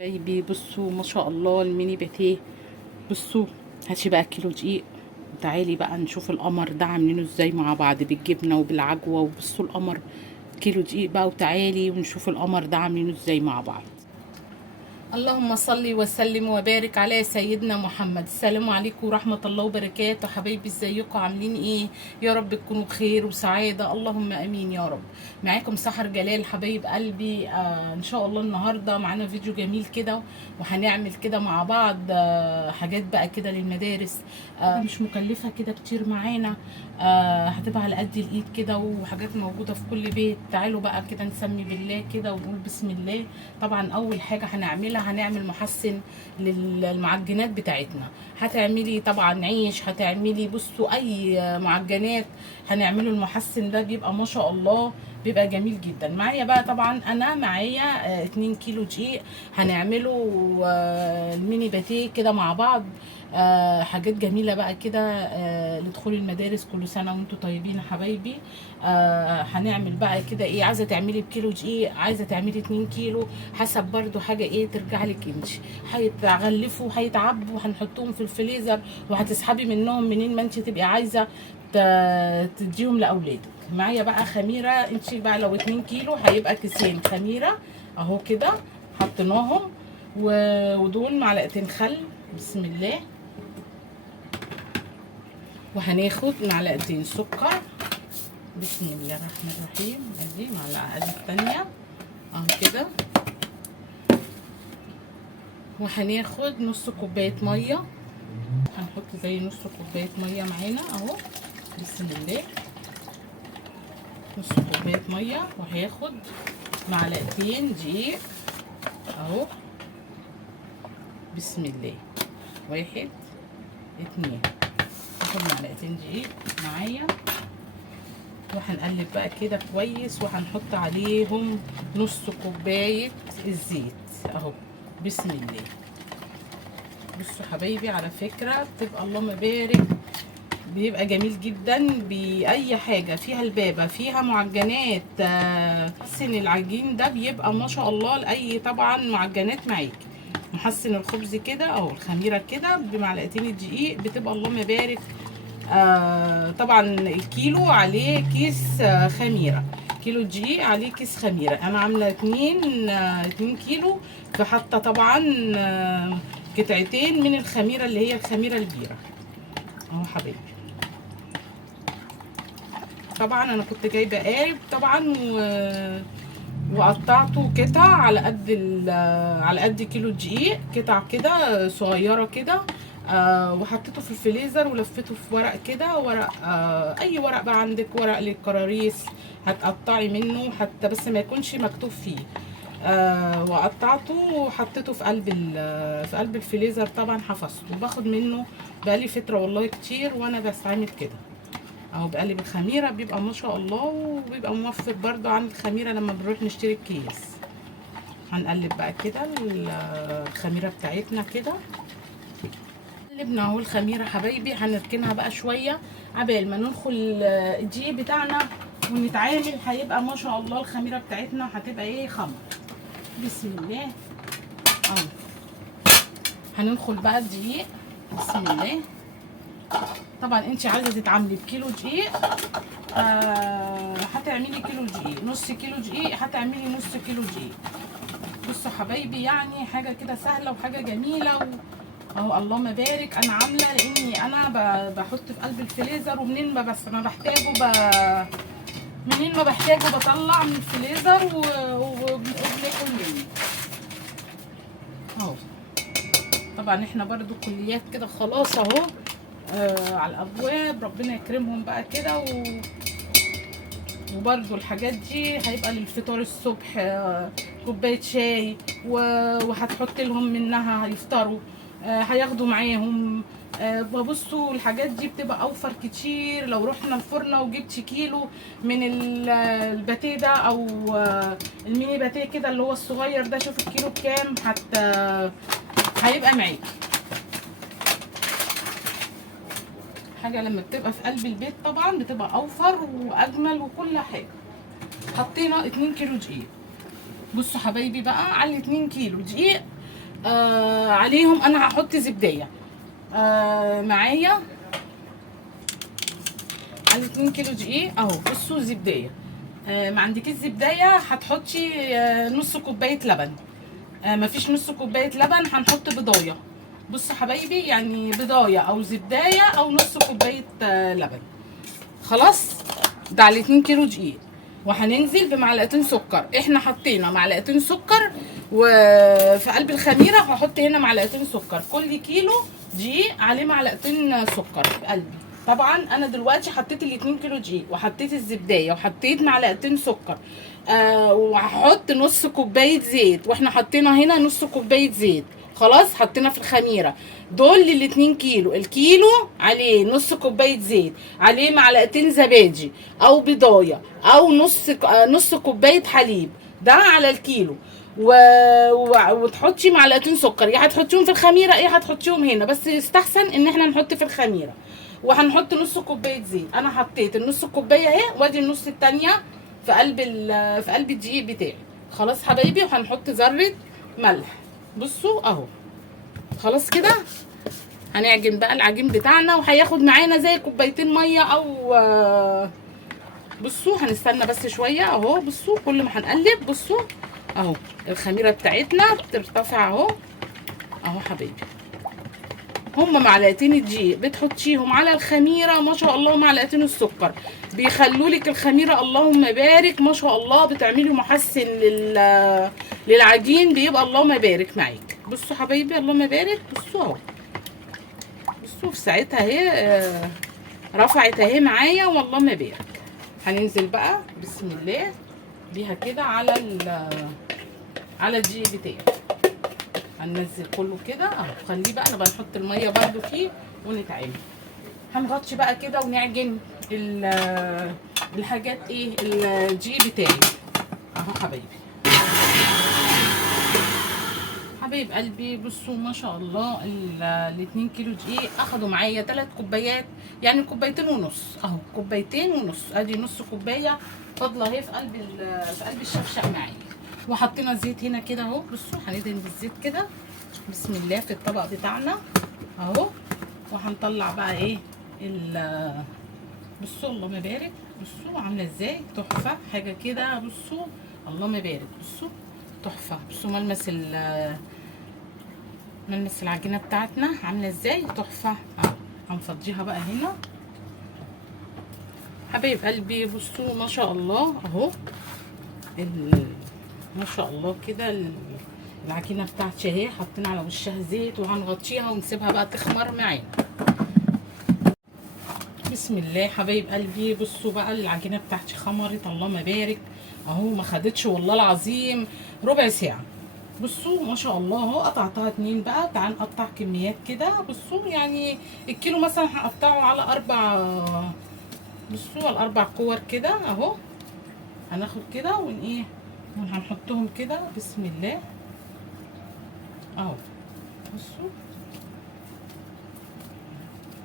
حبايبي بصوا ما شاء الله الميني باتيه. بصوا هاتي بقى كيلو دقيق وتعالي بقى نشوف القمر ده عاملينه ازاي مع بعض بالجبنه وبالعجوه. وبصوا القمر كيلو دقيق بقى وتعالي ونشوف القمر ده عاملينه ازاي مع بعض. اللهم صل وسلم وبارك على سيدنا محمد. السلام عليكم ورحمة الله وبركاته. حبايبي ازيكم عاملين ايه؟ يا رب تكونوا بخير وسعادة، اللهم امين يا رب. معاكم سحر جلال حبايب قلبي. ان شاء الله النهاردة معانا فيديو جميل كده، وهنعمل كده مع بعض حاجات بقى كده للمدارس. مش مكلفة كده كتير معانا. هتبقى على قد الايد كده، وحاجات موجودة في كل بيت. تعالوا بقى كده نسمي بالله كده ونقول بسم الله. طبعا اول حاجة هنعمل محسن للمعجنات بتاعتنا. هتعملي طبعا عيش، هتعملي بصوا اي معجنات، هنعمله المحسن ده بيبقى ما شاء الله بيبقى جميل جدا. معايا بقى طبعا انا معايا 2 كيلو دقيق، هنعمله الميني باتيه كده مع بعض. حاجات جميله بقى كده لدخول المدارس. كل سنه وانتم طيبين يا حبايبي. هنعمل بقى كده ايه، عايزه تعملي بكيلو دقيق، عايزه تعملي 2 كيلو، حسب برضو حاجه ايه ترجع لك انت. هيتغلفوا هيتعبوا، هنحطهم في الفريزر وهتسحبي منهم منين ما انت تبقي عايزه تديهم لاولادك. معايا بقى خميره. انت بقى لو 2 كيلو هيبقى كيسين خميره اهو كده حطيناهم. ودول معلقتين خل. بسم الله. وهناخد معلقتين سكر. بسم الله الرحمن الرحيم. ادي معلقه ادي الثانيه اهو كده. وهناخد نص كوبايه ميه، هنحط زي نص كوبايه ميه معانا اهو. بسم الله. نص كوبايه ميه. وهاخد معلقتين دقيق اهو. بسم الله. 1 2. هاخد معلقتين دقيق معايا، وهنقلب بقى كده كويس، وهنحط عليهم نص كوبايه الزيت اهو. بسم الله. بصوا حبايبي على فكره بتبقى اللهم بارك، بيبقى جميل جدا باي حاجه فيها البابه فيها معجنات. محسن العجين ده بيبقى ما شاء الله لاي طبعا معجنات معاكي. محسن الخبز كده اهو، الخميره كده بمعلقتين الدقيق بتبقى اللهم بارك. طبعا الكيلو عليه كيس خميره، كيلو دقيق عليه كيس خميره. انا عامله 2 كيلو، فحاطه طبعا قطعتين من الخميره اللي هي الخميره البيره اهو حبايبي. طبعا انا كنت جايبه قالب طبعا وقطعته قطع على قد كيلو دقيق، قطع كده صغيره كده. وحطيته في الفريزر ولفيته في ورق كده، ورق اي ورق بقى عندك، ورق للكراريس هتقطعي منه حتى بس ما يكونش مكتوب فيه. وقطعته وحطيته في قلب الفريزر. طبعا حفظته وباخد منه بقالي فتره والله كتير وانا بستعمل كده اهو. بقلب الخميره بيبقى ما شاء الله، وبيبقى موفر برضو عن الخميره لما بنروح نشتري الكيس. هنقلب بقى كده الخميره بتاعتنا كده. قلبنا اهو الخميره حبايبي. هنركنها بقى شويه عبال ما ندخل الدقيق بتاعنا ونتعامل. هيبقى ما شاء الله الخميره بتاعتنا هتبقى ايه خمر. بسم الله اهو. هندخل بقى الدقيق. بسم الله. طبعا انت عايزه تتعاملي بكيلو دقيق هتعملي كيلو دقيق، نص كيلو دقيق هتعملي نص كيلو دقيق. بصوا حبايبي يعني حاجه كده سهله وحاجه جميله اهو. اللهم بارك. انا عامله لاني انا بحط في قلب الفريزر، ومنين ما بحتاجه بطلع من الفريزر وبناكل منه اهو. طبعا احنا برضو كليات كده خلاص اهو على الابواب، ربنا يكرمهم بقى كده. وبرضو الحاجات دي هيبقى للفطار الصبح كوبايه شاي، وهتحط لهم منها هيفطروا هياخدوا معاهم. فبصوا الحاجات دي بتبقى اوفر كتير. لو رحنا الفرن وجبتي كيلو من الباتيه ده او الميني باتيه كده اللي هو الصغير ده، شوف الكيلو بكام هيبقى معاكي. حاجه لما بتبقى في قلب البيت طبعا بتبقى اوفر واجمل وكل حاجه. حطينا 2 كيلو دقيق. بصوا حبايبي بقى على 2 كيلو دقيق عليهم انا هحط زبديه. معايا على 2 كيلو دقيق اهو. بصوا زبديه. ما عندكيش زبديه هتحطي نص كوبايه لبن. مفيش نص كوبايه لبن هنحط بضايه. بصوا حبايبي، يعني بضايه او زبدايه او نص كوبايه لبن. خلاص، ده على 2 كيلو دقيق. وهننزل بمعلقتين سكر. احنا حطينا معلقتين سكر، وفي قلب الخميره هحط هنا معلقتين سكر. كل كيلو دقيق عليه معلقتين سكر في قلبي. طبعا انا دلوقتي حطيت ال 2 كيلو دقيق وحطيت الزبدايه وحطيت معلقتين سكر. وهحط نص كوبايه زيت، واحنا حطينا هنا نص كوبايه زيت. خلاص حطينا في الخميره. دول لل2 كيلو. الكيلو عليه نص كوبايه زيت، عليه معلقتين زبادي او بضايه او نص كوبايه حليب. ده على الكيلو. وتحطي معلقتين سكر، يا هتحطيهم في الخميره يا هتحطيهم هنا، بس يستحسن ان احنا نحط في الخميره. وهنحط نص كوبايه زيت. انا حطيت النص كوبايه اهي، وادي النص التانيه في قلب الدقيق بتاعي. خلاص حبايبي، وهنحط ذره ملح. بصوا اهو. خلاص كده هنعجن بقى العجين بتاعنا، وهياخد معانا زي كوبايتين ميه او بصوا هنستنى بس شويه اهو. بصوا كل ما هنقلب بصوا اهو الخميره بتاعتنا بترتفع اهو. اهو حبايبي، هما معلقتين الدقيق بتحطيهم على الخميره ما شاء الله، معلقتين السكر بيخلوا لك الخميره اللهم بارك ما شاء الله. بتعملي محسن للعجين، بيبقى اللهم بارك معاك. بصوا حبايبي اللهم بارك. بصوا اهو. بصوا في ساعتها اهي رفعت اهي معايا والله ما بارك. هننزل بقى بسم الله بيها كده على الدقيق بتاعي. هننزل كله كده اهو. خليه بقى، انا بنحط الميه برده فيه ونتعامل. هنغطي بقى كده ونعجن الحاجات ايه الدقيق بتاعي اهو حبايبي. حبايب قلبي بصوا ما شاء الله ال2 كيلو دقيق اخدوا معايا 3 كوبايات، يعني كوبايتين ونص اهو. كوبايتين ونص، ادي نص كوبايه فاضله اهي في قلب الشفشق معايا. وحطينا الزيت هنا كده اهو. بصوا هندهن بالزيت كده بسم الله في الطبق بتاعنا اهو. وهنطلع بقى ايه بصوا اللهم بارك. بصوا عامله ازاي تحفه حاجه كده. بصوا اللهم بارك. بصوا تحفه. بصوا ملمس العجينه بتاعتنا عامله ازاي تحفه اهو. هنفضيها بقى هنا حبايب قلبي. بصوا ما شاء الله اهو ما شاء الله كده العجينه بتاعتي اهي. حطينا على وشها زيت وهنغطيها ونسيبها بقى تخمر معانا. بسم الله حبايب قلبي. بصوا بقى العجينه بتاعتي خمرت اللهم بارك اهو. ما خدتش والله العظيم ربع ساعه. بصوا ما شاء الله اهو. قطعتها 2 بقى. تعال نقطع كميات كده. بصوا يعني الكيلو مثلا هقطعه على 4. بصوا على 4 كور كده اهو. هناخد كده ايه وهنحطهم كده بسم الله اهو. بصوا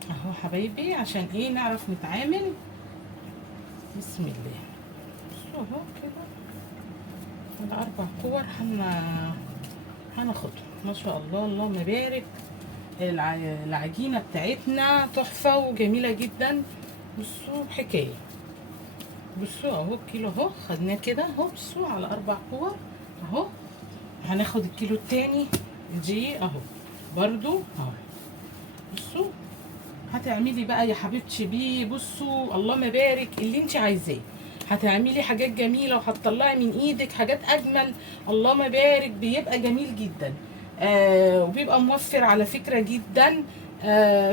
اهو حبايبي عشان ايه نعرف نتعامل. بسم الله. بصوا اهو كده على 4 كور هناخدهم ما شاء الله اللهم بارك. العجينه بتاعتنا تحفه وجميله جدا. بصوا حكايه. بصوا اهو الكيلو اهو خدناه كده اهو. بصوا على 4 كور اهو. هناخد الكيلو التاني دي اهو برضو اهو. بصوا هتعملي بقى يا حبيبتي بيه. بصوا اللهم بارك اللي انت عايزاه. هتعملي حاجات جميله وهتطلعي من ايدك حاجات اجمل. اللهم بارك بيبقى جميل جدا. وبيبقى موفر على فكره جدا.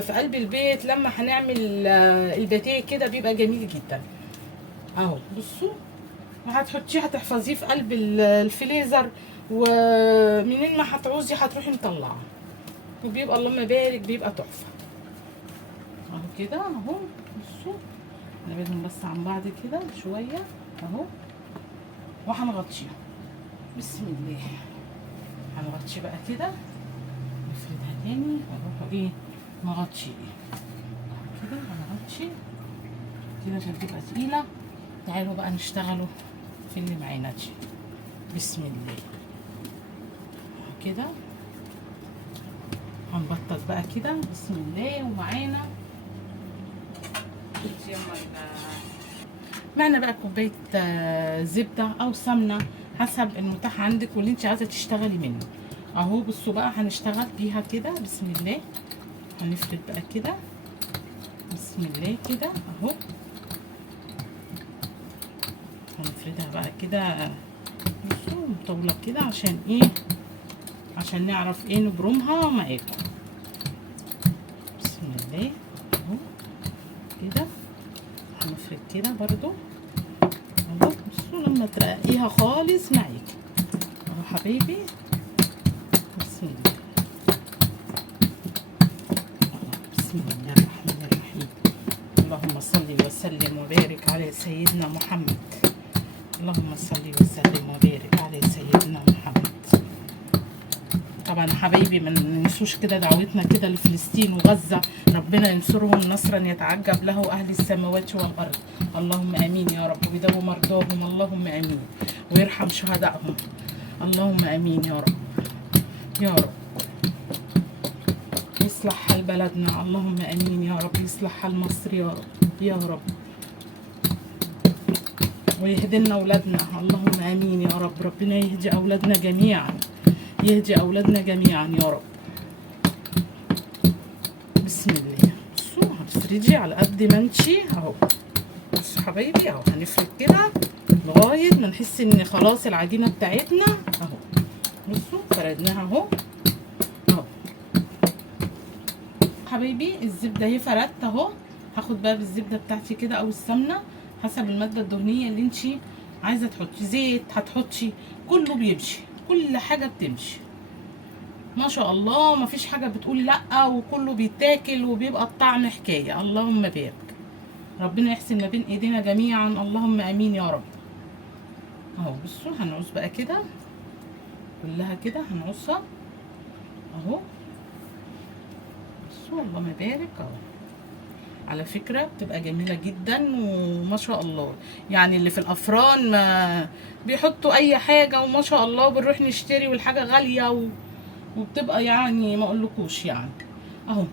في قلب البيت لما هنعمل الباتيه كده بيبقى جميل جدا اهو. بصوا وهتحطيه هتحفظيه في قلب الفريزر، ومنين ما هتعوزي هتروحي مطلعه وبيبقى اللهم بارك بيبقى تحفه اهو كده اهو. بصوا نبعدهم بس عن بعض كده شويه اهو. وهنغطيها بسم الله. هنغطي بقى كده نفردها تاني ونروح ايه نغطي كده. هنغطي كده عشان تبقى تقيله. تعالوا بقى نشتغلوا في اللي معانا دي بسم الله كده. هنبطط بقى كده بسم الله. ومعانا معنا بقى كوبايه زبده او سمنه حسب المتاح عندك واللي انت عايزه تشتغلي منه اهو. بصوا بقى هنشتغل بيها كده بسم الله. هنفرد بقى كده بسم الله كده اهو. هنفردها بقى كده بصوا مطوله كده عشان ايه؟ عشان نعرف ايه نبرمها معاكم. بسم الله اهو كده. هنفرد كده برضو اهو. بصوا لما ترقيها خالص معاكي اهو حبايبي. بسم الله بسم الله الرحمن الرحيم. اللهم صل وسلم وبارك على سيدنا محمد. اللهم صل وسلم وبارك على سيدنا محمد. طبعا حبايبي ما ننسوش كده دعوتنا كده لفلسطين وغزة، ربنا ينصرهم نصرا يتعجب له اهل السماوات والارض. اللهم امين يا رب. ويداوي مرضاهم اللهم امين. ويرحم شهدائهم اللهم امين يا رب يا رب. يصلح حال بلدنا اللهم امين يا رب. يصلح حال مصر يا رب يا رب. ويهدينا اولادنا اللهم امين يا رب. ربنا يهدي اولادنا جميعا، يهدي اولادنا جميعا يا رب. بسم الله. بصوا هتفردي على قد ما انتي اهو. بصوا حبايبي اهو هنفرد كده لغايه ما نحس ان خلاص العجينه بتاعتنا اهو. بصوا فردناها اهو اهو حبايبي. الزبده اهي فردت اهو. هاخد بقى بالزبده بتاعتي كده او السمنه حسب الماده الدهنيه اللي انتي عايزه تحطي. زيت هتحطي، كله بيمشي، كل حاجه بتمشي ما شاء الله. مفيش حاجه بتقولي لا، وكله بيتاكل وبيبقى الطعم حكايه. اللهم بارك. ربنا يحسن ما بين ايدينا جميعا اللهم امين يا رب. اهو بصوا هنعوز بقى كده كلها كده هنعوزها اهو. بصوا اللهم بارك اهو. على فكرة بتبقى جميلة جدا وما شاء الله. يعني اللي في الافران ما بيحطوا اي حاجة وما شاء الله بنروح نشتري والحاجة غالية وبتبقى يعني ما اقولكوش يعني اهو.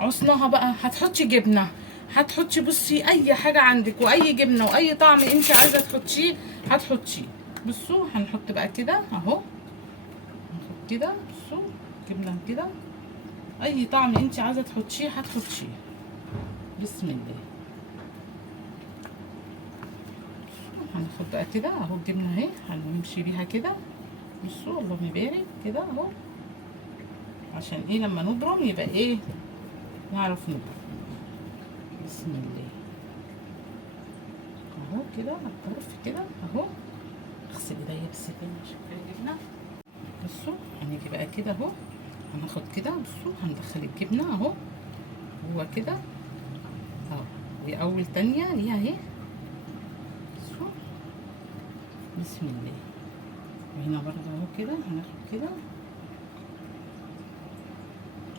عصناها بقى هتحطي جبنة، هتحطي بصي اي حاجة عندك واي جبنة واي طعم انت عايزة تحطيه هتحطيه. بصوا هنحط بقى كده اهو. هنحط كده بصوا جبنة كده اي طعم انت عايزة تحطيه هتحطيه. بسم الله. هناخد بقى كده اهو الجبنه اهي هنمشي بيها كده. بصوا اللهم بارك كده اهو. عشان ايه لما نبرم يبقى ايه نعرف نبرم. بسم الله اهو كده على الطرف كده اهو. اغسل ايديا بالسكينه عشان فيها جبنه. بصوا هنيجي بقى كده اهو. هناخد كده بصوا هندخل الجبنه اهو جوه كده اهو. دي اول تانية ليها اهي. بصوا بسم الله. وهنا برضه اهو كده هناخد كده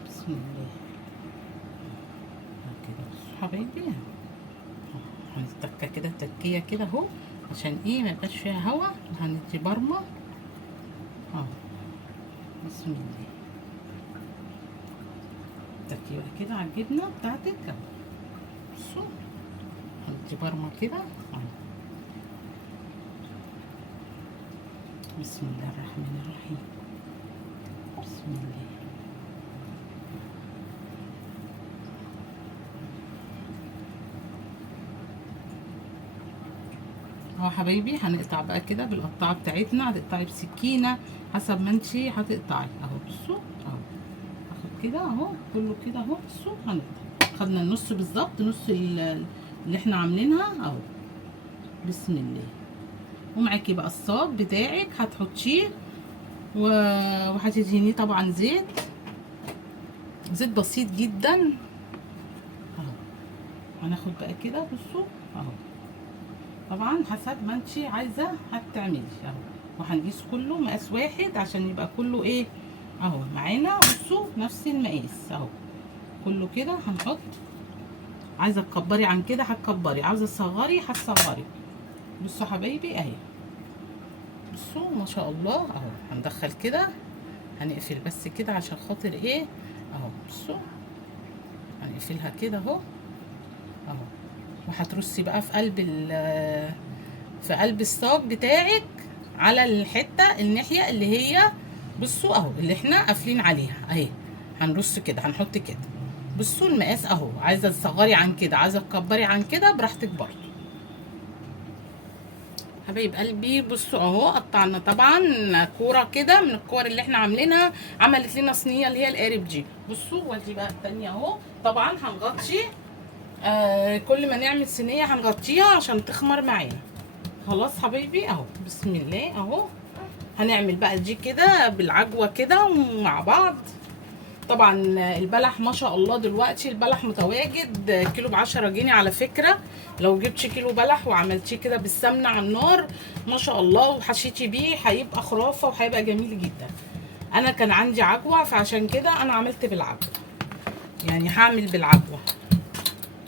بسم الله كده. بصوا حبايبي هنتكه كده تكيه كده اهو عشان ايه ما يبقاش فيها هوا. وهندي برمه اهو. بسم الله. تكيه كده على الجبنه بتاعتك اهو. بصوا هندي برمه كده اهو. بسم الله الرحمن الرحيم. بسم الله. اهو حبايبي هنقطع بقى كده بالقطعه بتاعتنا. هتقطعي بسكينه حسب ما انتي هتقطعي اهو. بصوا اهو هاخد كده اهو كله كده اهو. بصوا هنقطع خدنا النص بالظبط، نص اللي احنا عاملينها اهو. بسم الله. ومعاكي بقى الصاج بتاعك هتحطيه وهتدهنيه طبعا زيت بسيط جدا اهو. هناخد بقى كده بصوا اهو. طبعا حسب ما انتي عايزه هتعملي اهو. وهنقيس كله مقاس واحد عشان يبقى كله ايه اهو معانا. بصوا نفس المقاس اهو كله كده هنحط. عايزه تكبري عن كده هتكبري، عاوزه تصغري هتصغري. بصوا حبايبي اهي. بصوا ما شاء الله اهو. هندخل كده هنقفل بس كده عشان خاطر ايه اهو. بصوا هنقفلها كده اهو اهو. وهترصي بقى في قلب الصاج بتاعك على الحته الناحيه اللي هي بصوا اهو اللي احنا قافلين عليها اهي. هنرص كده، هنحط كده. بصوا المقاس اهو، عايزه تصغري عن كده، عايزه تكبري عن كده براحتك برضو. حبايب قلبي بصوا اهو، قطعنا طبعا كوره كده من الكور اللي احنا عاملينها، عملت لنا صينيه اللي هي القارب دي. بصوا ودي بقى التانيه اهو. طبعا هنغطي كل ما نعمل صينيه هنغطيها عشان تخمر معانا. خلاص حبايبي اهو، بسم الله اهو. هنعمل بقى دي كده بالعجوه كده ومع بعض. طبعا البلح ما شاء الله دلوقتي البلح متواجد كيلو ب10 جنيه على فكره. لو جبتي كيلو بلح وعملتيه كده بالسمنه على النار ما شاء الله وحشيتي بيه هيبقى خرافه وهيبقى جميل جدا. انا كان عندي عجوه فعشان كده انا عملت بالعجوه، يعني هعمل بالعجوه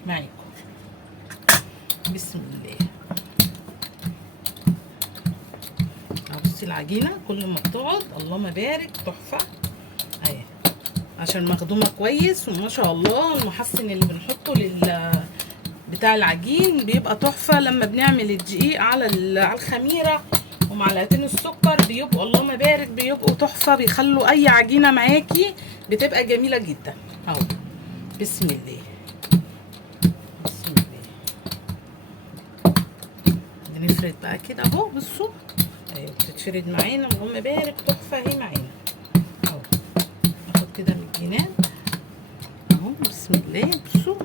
معاكم. بسم الله. بصي العجينه كل ما بتقعد اللهم بارك تحفه اهي، عشان مخدومه كويس. وما شاء الله المحسن اللي بنحطه بتاع العجين بيبقى تحفه. لما بنعمل الدقيق على الخميره ومعلقتين السكر بيبقوا اللهم بارك بيبقوا تحفه، بيخلوا اي عجينه معاكي بتبقى جميله جدا اهو. بسم الله بسم الله. بنفرد بقى كده اهو. بصوا ايوه بتتفرد معانا اللهم بارك تحفه اهي معانا اهو. ناخد كده من الجناب اهو. بسم الله. بصوا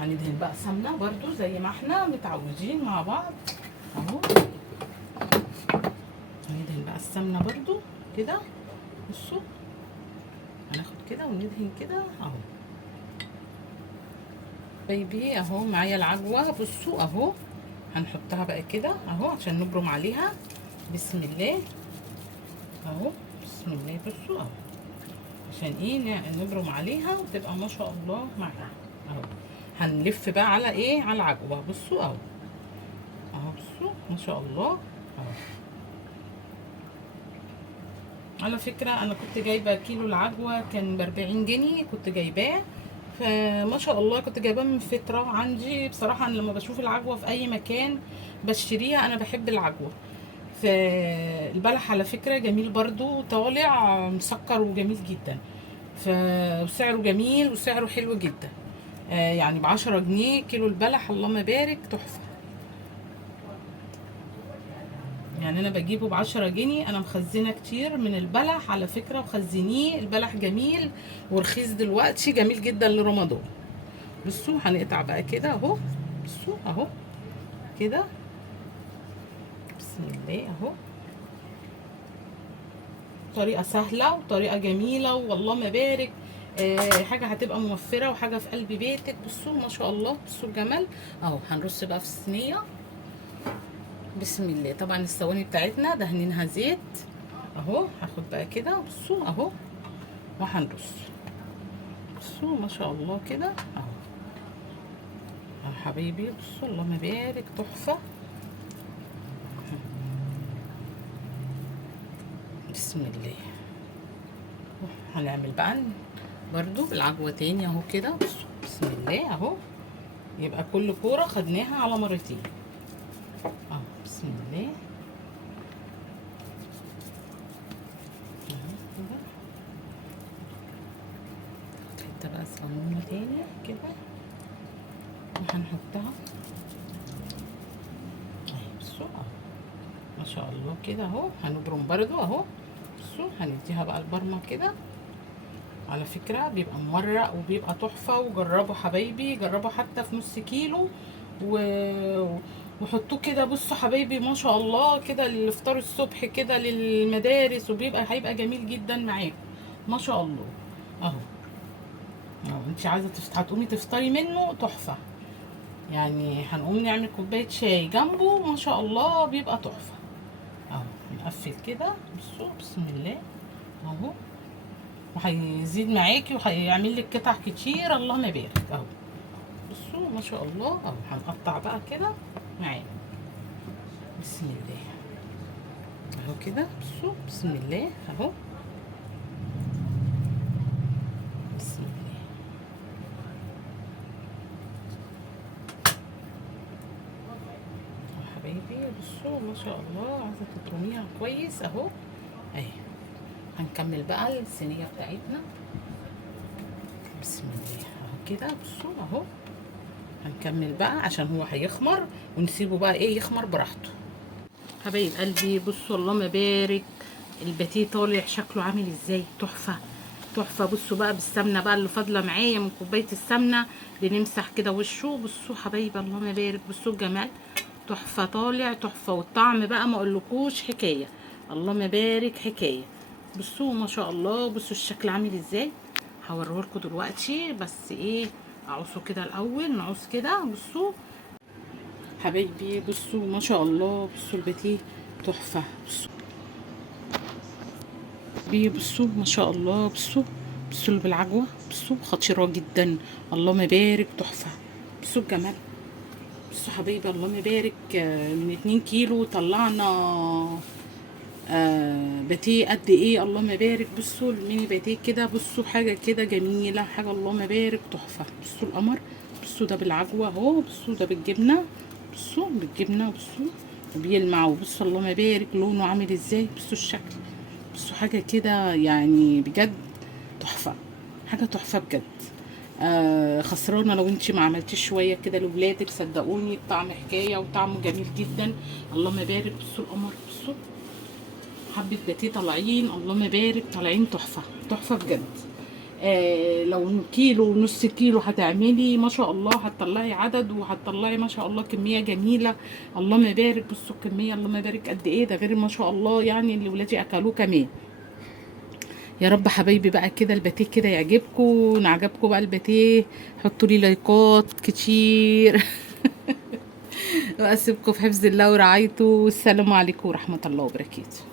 هندهن بقى سمنه برضو زي ما احنا متعودين مع بعض اهو. هندهن بقى السمنه برضو كده. بصوا هناخد كده وندهن كده اهو. بيبي اهو معايا العجوه. بصوا اهو هنحطها بقى كده اهو عشان نبرم عليها. بسم الله اهو. بسم الله. بصوا اهو عشان ايه نبرم عليها وتبقى ما شاء الله معانا اهو. هنلف بقى على ايه على العجوه. بصوا اهو اهو. بصوا ما شاء الله اهو. على فكره انا كنت جايبه كيلو العجوه كان ب40 جنيه كنت جايباه، فما شاء الله كنت جايباه من فتره عندي. بصراحه أنا لما بشوف العجوه في اي مكان بشتريها، انا بحب العجوه. فالبلح على فكره جميل برضو، طالع مسكر وجميل جدا. فسعره جميل وسعره حلو جدا. يعني ب10 جنيه كيلو البلح اللهم بارك تحفه. يعني انا بجيبه ب10 جنيه. انا مخزنه كتير من البلح على فكره وخزنيه. البلح جميل ورخيص دلوقتي، جميل جدا لرمضان. بصوا هنقطع بقى كده اهو. بصوا اهو كده. بسم الله اهو. طريقه سهله وطريقه جميله والله ما بارك. حاجه هتبقى موفره وحاجه في قلب بيتك. بصوا ما شاء الله. بصوا الجمال اهو. هنرص بقى في الصينيه. بسم الله. طبعا الصواني بتاعتنا دهنينها زيت اهو. هاخد بقى كده. بصوا اهو وهنرص. بصوا ما شاء الله كده اهو يا حبيبي. بصوا اللهم بارك تحفه. بسم الله. هنعمل بقى برضو بالعجوه تاني اهو كده. بصوا بسم الله اهو. يبقى كل كوره خدناها على مرتين اهو. بسم الله حته بقى صغنونه تاني كده وهنحطها اهي. بصوا اهو ما شاء الله كده اهو. هنبرم برضو اهو. بصوا هنديها بقى البرمه كده. على فكره بيبقى مورق وبيبقى تحفه. وجربوا حبايبي، جربوا حتى في نص كيلو وحطوه كده. بصوا حبايبي ما شاء الله كده للفطار الصبح كده للمدارس، هيبقى جميل جدا معاكم ما شاء الله اهو. انت عايزه هتقومي تفطري منه تحفه. يعني هنقوم نعمل كوبايه شاي جنبه ما شاء الله بيبقى تحفه اهو. نقفل كده. بصوا بسم الله اهو. وهيزيد معاكي وهيعمل لك قطع كتير اللهم بارك اهو. بصوا ما شاء الله اهو. هنقطع بقى كده معانا. بسم الله اهو كده بصوا، بسم الله اهو، بسم الله. اهو حبايبي بصوا ما شاء الله، عايزه تفرميها كويس اهو اهي. هنكمل بقى الصينيه بتاعتنا، بسم الله اهو كده بصوا اهو. هنكمل بقى عشان هو هيخمر، ونسيبه بقى ايه يخمر براحته. حبايب قلبي بصوا اللهم بارك، الباتيه طالع شكله عامل ازاي، تحفه تحفه. بصوا بقى بالسمنه بقى اللي فاضله معايا من كوبايه السمنه، بنمسح كده وشه. بصوا حبايب اللهم بارك، بصوا الجمال، تحفه طالع تحفه. والطعم بقى ما اقولكوش حكايه، اللهم بارك حكايه. بصوا ما شاء الله، بصوا الشكل عامل ازاي. هوريهولكوا دلوقتي، بس ايه اعوصه كده الاول، نعوص كده. بصوا حبايبي بصوا ما شاء الله، بصوا الباتيه تحفه. بصوا ما شاء الله، بصوا بصوا اللي بالعجوه، بصوا خطيره جدا، اللهم بارك تحفه. بصوا الجمال، بصوا حبايبي اللهم بارك. من 2 كيلو طلعنا باتيه قد ايه، اللهم بارك. بصوا الميني باتيه كده، بصوا حاجه كده جميله، حاجه اللهم بارك تحفه. بصوا القمر، بصوا ده بالعجوه اهو، بصوا ده بالجبنه، بصوا بالجبنه، بصوا وبيلمع. وبصوا اللهم بارك لونه عامل ازاي، بصوا الشكل، بصوا حاجه كده يعني بجد تحفه، حاجه تحفه بجد. خسرانه لو انت ما عملتيش شويه كده لاولادك، صدقوني الطعم حكايه وطعمه جميل جدا، اللهم بارك. بصوا القمر، بصوا حبه باتيه طالعين، اللهم بارك طالعين تحفه تحفه بجد. لو كيلو ونص كيلو هتعملي ما شاء الله، هتطلعي عدد وهتطلعي ما شاء الله كميه جميله، اللهم بارك. بصوا الكميه اللهم بارك قد ايه، ده غير ما شاء الله يعني اللي ولادي اكلوه كمان. يا رب حبايبي بقى كده الباتيه كده يعجبكم، ان عجبكم بقى الباتيه حطوا لي لايكات كتير. واسيبكم في حفظ الله ورعايته، والسلام عليكم ورحمه الله وبركاته.